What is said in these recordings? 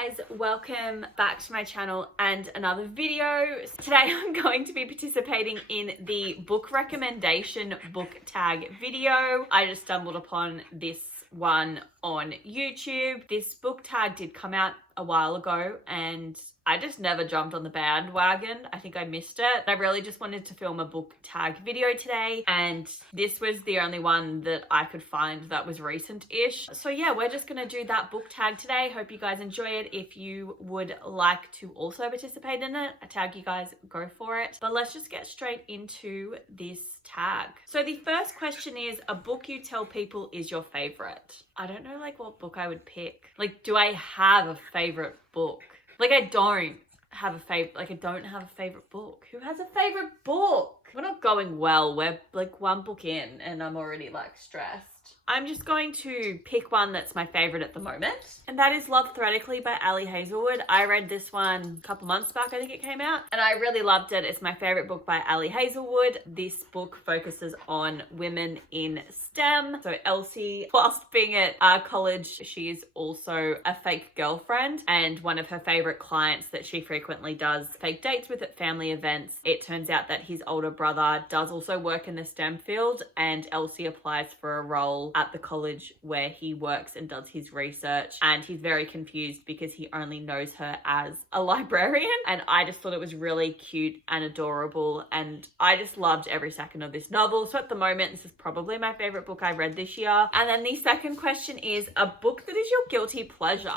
guys, welcome back to my channel and another video. Today I'm going to be participating in the book recommendation book tag video. I just stumbled upon this one on YouTube. This book tag did come out a while ago and I just never jumped on the bandwagon. I think I missed it. I really just wanted to film a book tag video today, and this was the only one that I could find that was recent-ish. So yeah, we're just gonna do that book tag today. Hope you guys enjoy it. If you would like to also participate in it, I tag you guys, go for it. But let's just get straight into this tag. So the first question is, a book you tell people is your favorite. I don't know like what book I would pick. Like, do I have a favorite book? Like, I don't have a favorite. Like, I don't have a favorite book. Who has a favorite book? We're not going well. We're like one book in and I'm already like stressed. I'm just going to pick one that's my favorite at the moment, and that is Love Theoretically by Ali Hazelwood. I read this one a couple months back, I think it came out, and I really loved it. It's my favorite book by Ali Hazelwood. This book focuses on women in STEM. So Elsie, whilst being at college, she is also a fake girlfriend, and one of her favorite clients that she frequently does fake dates with at family events. It turns out that his older brother does also work in the STEM field, and Elsie applies for a role at the college where he works and does his research, and he's very confused because he only knows her as a librarian. And I just thought it was really cute and adorable, and I just loved every second of this novel. So at the moment, this is probably my favorite book I read this year. And then the second question is, a book that is your guilty pleasure.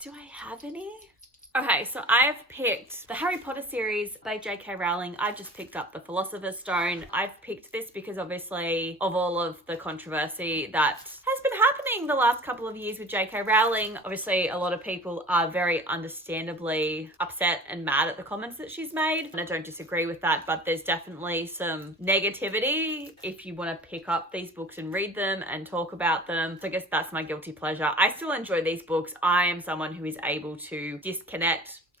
Do I have any? Okay, so I have picked the Harry Potter series by J.K. Rowling. I've just picked up The Philosopher's Stone. I've picked this because obviously of all of the controversy that has been happening the last couple of years with J.K. Rowling. Obviously, a lot of people are very understandably upset and mad at the comments that she's made, and I don't disagree with that, but there's definitely some negativity if you want to pick up these books and read them and talk about them. So I guess that's my guilty pleasure. I still enjoy these books. I am someone who is able to disconnect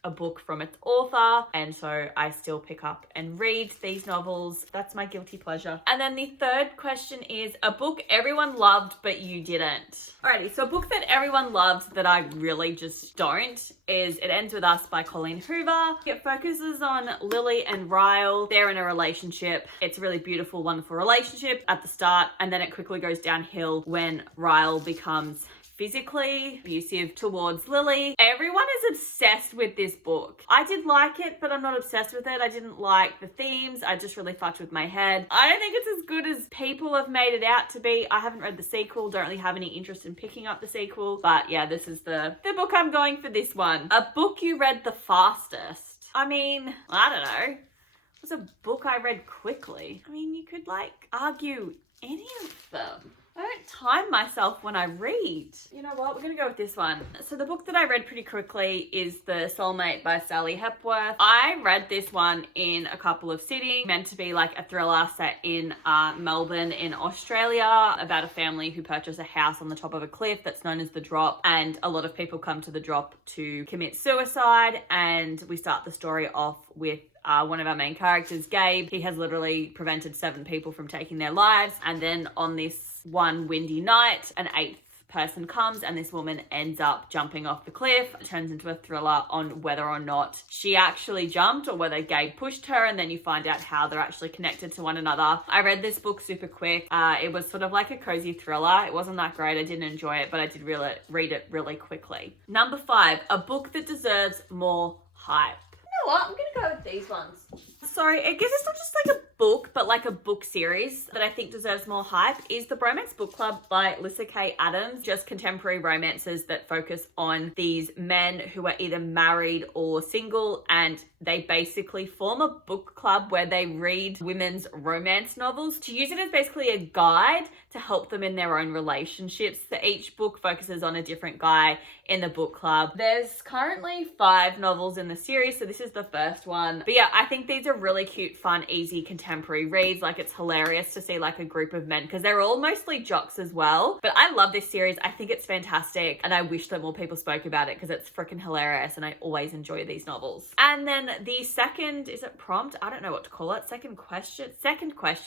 a book from its author, and so I still pick up and read these novels. That's my guilty pleasure. And then the third question is, a book everyone loved but you didn't. Alrighty, so a book that everyone loved that I really just don't is It Ends With Us by Colleen Hoover. It focuses on Lily and Ryle. They're in a relationship. It's a really beautiful, wonderful relationship at the start, and then it quickly goes downhill when Ryle becomes physically abusive towards Lily. Everyone is obsessed with this book. I did like it, but I'm not obsessed with it. I didn't like the themes. I just really fucked with my head. I don't think it's as good as people have made it out to be. I haven't read the sequel, don't really have any interest in picking up the sequel, but yeah, this is the book I'm going for this one. A book you read the fastest. I mean, I don't know. It was a book I read quickly. I mean, you could like argue any of them. I don't time myself when I read. You know what? We're going to go with this one. So the book that I read pretty quickly is The Soulmate by Sally Hepworth. I read this one in a couple of sittings. Meant to be like a thriller set in Melbourne in Australia about a family who purchase a house on the top of a cliff that's known as The Drop. And a lot of people come to The Drop to commit suicide. And we start the story off with one of our main characters, Gabe. He has literally prevented 7 people from taking their lives. And then on this one windy night, an 8th person comes and this woman ends up jumping off the cliff. It turns into a thriller on whether or not she actually jumped or whether Gabe pushed her, and then you find out how they're actually connected to one another. I read this book super quick. It was sort of like a cozy thriller. It wasn't that great. I didn't enjoy it, but I did really read it really quickly. Number 5, a book that deserves more hype. You know what? I'm gonna go with these ones. Sorry, I guess it's not just like a book, but like a book series that I think deserves more hype is The Bromance Book Club by Lyssa Kay Adams. Just contemporary romances that focus on these men who are either married or single, and they basically form a book club where they read women's romance novels to use it as basically a guide to help them in their own relationships. So each book focuses on a different guy in the book club. There's currently 5 novels in the series, so this is the first one. But yeah, I think these are really cute, fun, easy, contemporary contemporary reads. Like, it's hilarious to see like a group of men, because they're all mostly jocks as well. But I love this series. I think it's fantastic, and I wish that more people spoke about it because it's freaking hilarious, and I always enjoy these novels. And then the second, is it prompt? I don't know what to call it. Second question.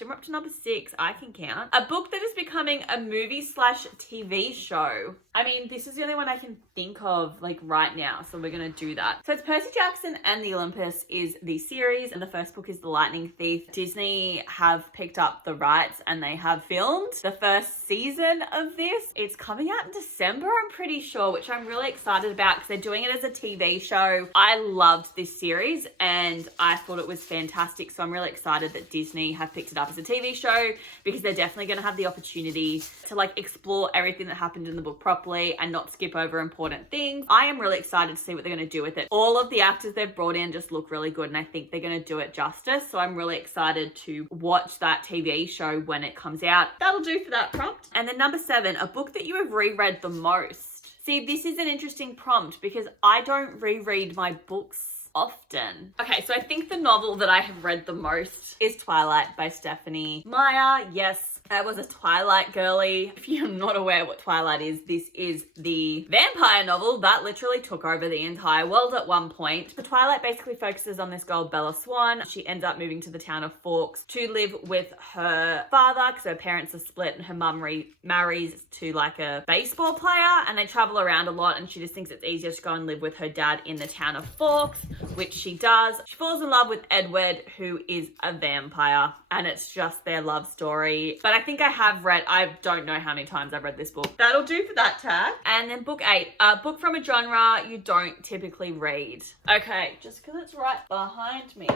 We're up to number 6. I can count. A book that is becoming a movie / TV show. I mean, this is the only one I can think of like right now, so we're gonna do that. So it's Percy Jackson and the Olympus is the series, and the first book is The Lightning Thief. Disney have picked up the rights and they have filmed the first season of this. It's coming out in December, I'm pretty sure, which I'm really excited about because they're doing it as a TV show. I loved this series and I thought it was fantastic, so I'm really excited that Disney have picked it up as a TV show, because they're definitely going to have the opportunity to like explore everything that happened in the book properly and not skip over important things. I am really excited to see what they're going to do with it. All of the actors they've brought in just look really good, and I think they're going to do it justice, so I'm really excited to watch that TV show when it comes out. That'll do for that prompt. And then number 7, a book that you have reread the most. See, this is an interesting prompt because I don't reread my books often. Okay, so I think the novel that I have read the most is Twilight by Stephenie Meyer. Yes, I was a Twilight girly. If you're not aware what Twilight is, this is the vampire novel that literally took over the entire world at one point. The Twilight basically focuses on this girl, Bella Swan. She ends up moving to the town of Forks to live with her father because her parents are split, and her mum marries to like a baseball player, and they travel around a lot, and she just thinks it's easier to go and live with her dad in the town of Forks, which she does. She falls in love with Edward, who is a vampire, and it's just their love story. But I think I don't know how many times I've read this book. That'll do for that tag. And then book 8, a book from a genre you don't typically read. Okay, just because it's right behind me.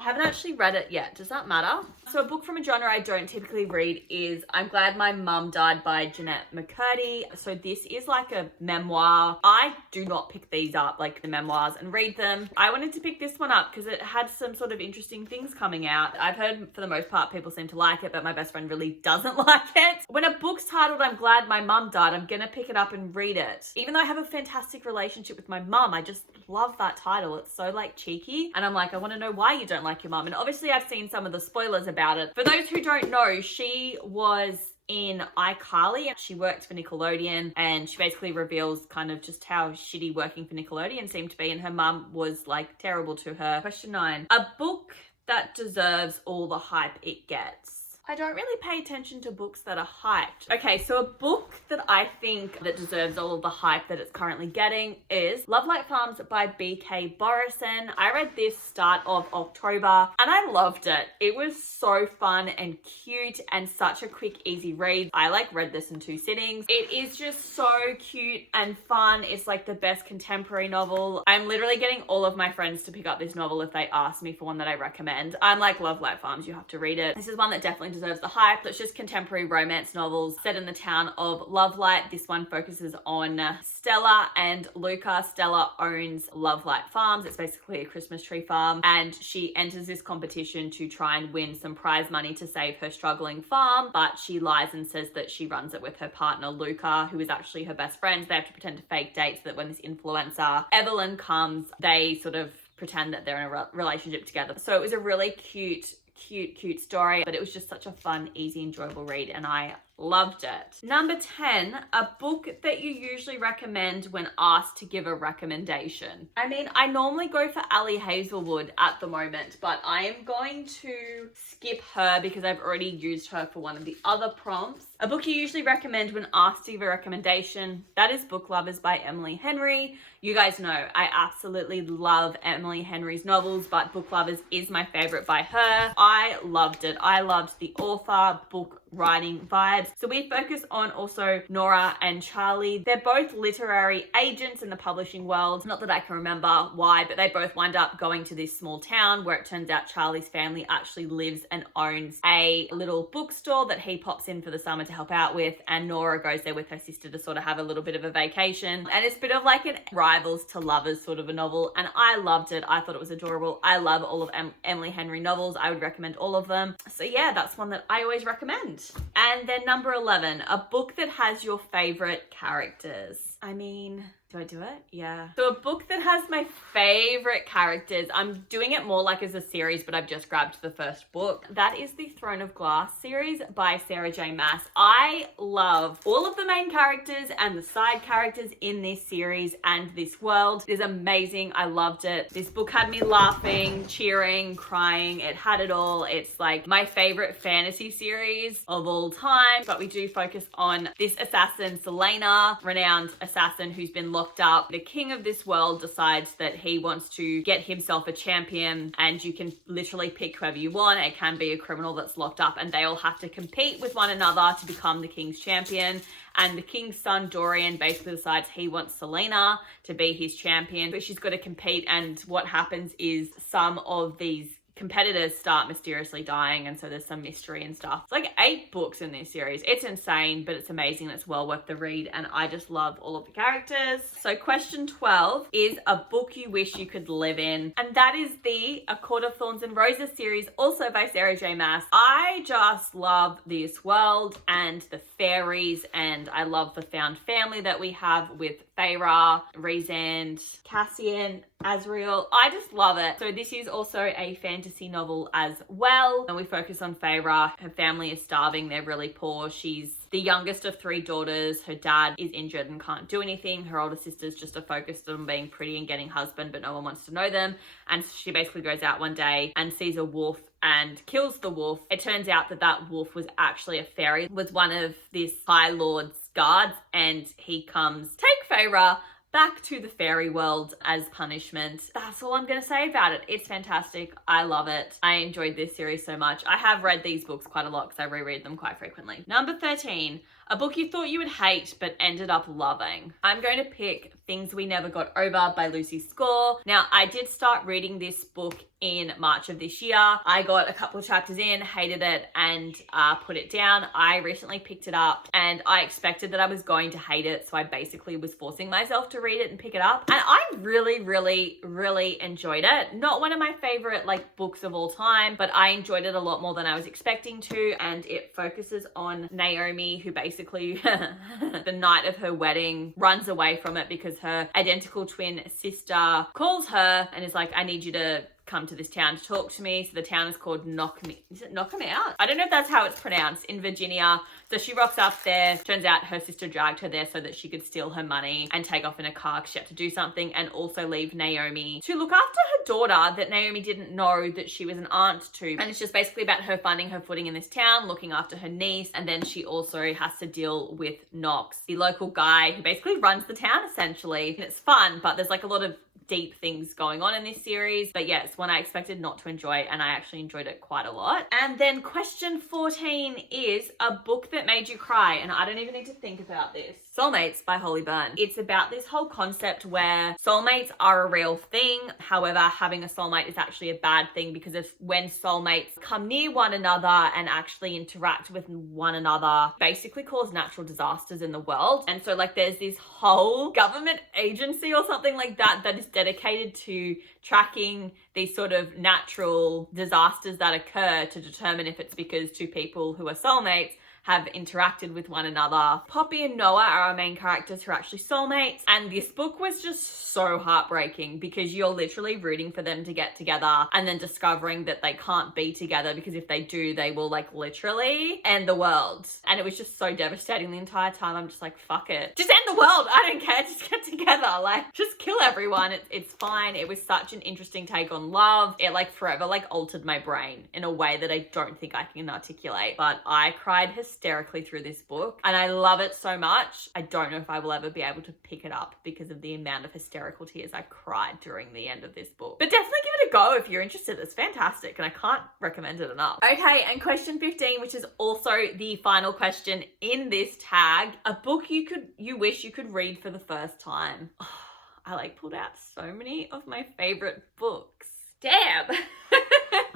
I haven't actually read it yet. Does that matter? So a book from a genre I don't typically read is I'm Glad My Mum Died by Jeanette McCurdy. So this is like a memoir. I do not pick these up, like the memoirs, and read them. I wanted to pick this one up because it had some sort of interesting things coming out. I've heard for the most part people seem to like it, but my best friend really doesn't like it. When a book's titled I'm Glad My Mum Died, I'm gonna pick it up and read it. Even though I have a fantastic relationship with my mum, I just love that title. It's so like cheeky, and I'm like, I want to know why you don't like your mum. And obviously I've seen some of the spoilers about it. For those who don't know, she was in iCarly. She worked for Nickelodeon, and she basically reveals kind of just how shitty working for Nickelodeon seemed to be, and her mum was like terrible to her. Question 9, a book that deserves all the hype it gets. I don't really pay attention to books that are hyped. Okay, so a book that I think that deserves all of the hype that it's currently getting is Love Light Farms by B.K. Borison. I read this start of October and I loved it. It was so fun and cute and such a quick, easy read. I like read this in 2 sittings. It is just so cute and fun. It's like the best contemporary novel. I'm literally getting all of my friends to pick up this novel if they ask me for one that I recommend. I'm like, Love Light Farms, you have to read it. This is one that definitely deserves the hype. It's just contemporary romance novels set in the town of Lovelight. This one focuses on Stella and Luca. Stella owns Lovelight Farms. It's basically a Christmas tree farm, and she enters this competition to try and win some prize money to save her struggling farm, but she lies and says that she runs it with her partner Luca, who is actually her best friend. They have to pretend to fake dates so that when this influencer Evelyn comes, they sort of pretend that they're in a relationship together. So it was a really cute story, but it was just such a fun, easy, enjoyable read, and I loved it. Number 10, a book that you usually recommend when asked to give a recommendation. I mean, I normally go for Ali Hazelwood at the moment, but I am going to skip her because I've already used her for one of the other prompts. A book you usually recommend when asked to give a recommendation, that is Book Lovers by Emily Henry. You guys know I absolutely love Emily Henry's novels, but Book Lovers is my favorite by her. I loved it. I loved the author, book writing vibes. So we focus on also Nora and Charlie. They're both literary agents in the publishing world. Not that I can remember why, but they both wind up going to this small town where it turns out Charlie's family actually lives and owns a little bookstore that he pops in for the summer to help out with, and Nora goes there with her sister to sort of have a little bit of a vacation. And it's a bit of like an rivals to lovers sort of a novel, and I loved it. I thought it was adorable. I love all of Emily Henry novels. I would recommend all of them. So yeah, that's one that I always recommend. And then number 11, a book that has your favorite characters. I mean, Do I do it? Yeah. So a book that has my favorite characters. I'm doing it more like as a series, but I've just grabbed the first book. That is the Throne of Glass series by Sarah J Maas. I love all of the main characters and the side characters in this series and this world. It is amazing. I loved it. This book had me laughing, cheering, crying. It had it all. It's like my favorite fantasy series of all time. But we do focus on this assassin, Selena, renowned assassin who's been locked up. The king of this world decides that he wants to get himself a champion, and you can literally pick whoever you want. It can be a criminal that's locked up, and they all have to compete with one another to become the king's champion. And the king's son, Dorian, basically decides he wants Selena to be his champion, but she's got to compete. And what happens is some of these competitors start mysteriously dying, and so there's some mystery and stuff. It's like 8 books in this series. It's insane, but it's amazing. It's well worth the read, and I just love all of the characters. So question 12 is a book you wish you could live in, and that is the A Court of Thorns and Roses series, also by Sarah J Maas. I just love this world and the fairies, and I love the found family that we have with Feyre, Rhysand, Cassian, Azriel. I just love it. So this is also a fantasy novel as well, and we focus on Feyre. Her family is starving. They're really poor. She's the youngest of 3 daughters. Her dad is injured and can't do anything. Her older sisters just are focused on being pretty and getting husband, but no one wants to know them. And she basically goes out one day and sees a wolf and kills the wolf. It turns out that that wolf was actually a fairy, was one of this High Lord's guards, and he comes take Feyre back to the fairy world as punishment. That's all I'm going to say about it. It's fantastic. I love it. I enjoyed this series so much. I have read these books quite a lot because I reread them quite frequently. Number 13, a book you thought you would hate but ended up loving. I'm going to pick Things We Never Got Over by Lucy Score. Now, I did start reading this book in March of this year. I got a couple of chapters in, hated it, and put it down. I recently picked it up, and I expected that I was going to hate it, so I basically was forcing myself to read it and pick it up. And I really, really, really enjoyed it. Not one of my favorite books of all time, but I enjoyed it a lot more than I was expecting to, and it focuses on Naomi, who basically the night of her wedding runs away from it because her identical twin sister calls her and is like, I need you to come to this town to talk to me. So the town is called Knockham Out? I don't know if that's how it's pronounced, in Virginia. So she rocks up there. Turns out her sister dragged her there so that she could steal her money and take off in a car because she had to do something, and also leave Naomi to look after her daughter that Naomi didn't know that she was an aunt to. And it's just basically about her finding her footing in this town, looking after her niece, and then she also has to deal with Knox, the local guy who basically runs the town essentially. And it's fun, but there's a lot of deep things going on in this series. But yes, one I expected not to enjoy, and I actually enjoyed it quite a lot. And then question 14 is a book that made you cry, and I don't even need to think about this. Soulmates by Holly Byrne. It's about this whole concept where soulmates are a real thing. However, having a soulmate is actually a bad thing, because when soulmates come near one another and actually interact with one another, basically cause natural disasters in the world. And so there's this whole government agency or something like that that is dedicated to tracking these sort of natural disasters that occur to determine if it's because 2 people who are soulmates have interacted with one another. Poppy and Noah are our main characters who are actually soulmates, and this book was just so heartbreaking because you're literally rooting for them to get together and then discovering that they can't be together, because if they do, they will literally end the world. And it was just so devastating the entire time. I'm just like, fuck it. Just end the world. I don't care. Just get together. Just kill everyone. It's fine. It was such an interesting take on love. It forever altered my brain in a way that I don't think I can articulate. But I cried hysterically through this book, and I love it so much. I don't know if I will ever be able to pick it up because of the amount of hysterical tears I cried during the end of this book. But definitely give it a go if you're interested. It's fantastic, and I can't recommend it enough. Okay, and question 15, which is also the final question in this tag, a book you wish you could read for the first time. Oh, I pulled out so many of my favorite books. Damn.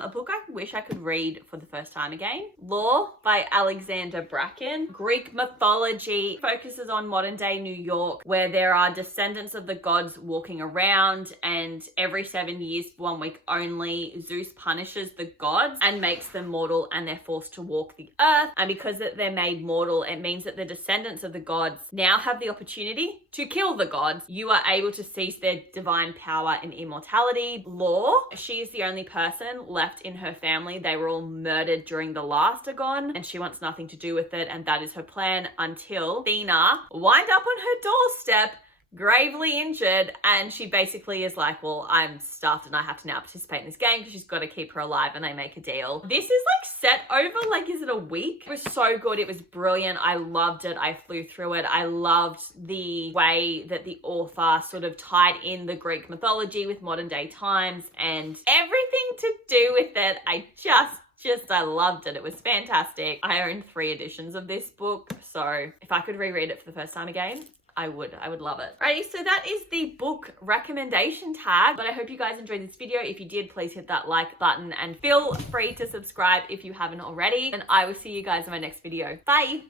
A book I wish I could read for the first time again. Lore by Alexander Bracken. Greek mythology focuses on modern day New York, where there are descendants of the gods walking around, and every 7 years, 1 week only, Zeus punishes the gods and makes them mortal, and they're forced to walk the earth. And because that they're made mortal, it means that the descendants of the gods now have the opportunity to kill the gods. You are able to seize their divine power and immortality. Lore, she is the only person left in her family. They were all murdered during the last Agon, and she wants nothing to do with it, and that is her plan until Athena wind up on her doorstep, gravely injured, and she basically is like, well, I'm stuffed and I have to now participate in this game because she's got to keep her alive, and they make a deal. This is like set over, like, is it a week? It was so good. It was brilliant. I loved it. I flew through it. I loved the way that the author sort of tied in the Greek mythology with modern day times and everything to do with it. I loved it. It was fantastic. I own 3 editions of this book, so if I could reread it for the first time again, I would love it. Alrighty, so that is the book recommendation tag, but I hope you guys enjoyed this video. If you did, please hit that like button and feel free to subscribe if you haven't already, and I will see you guys in my next video. Bye!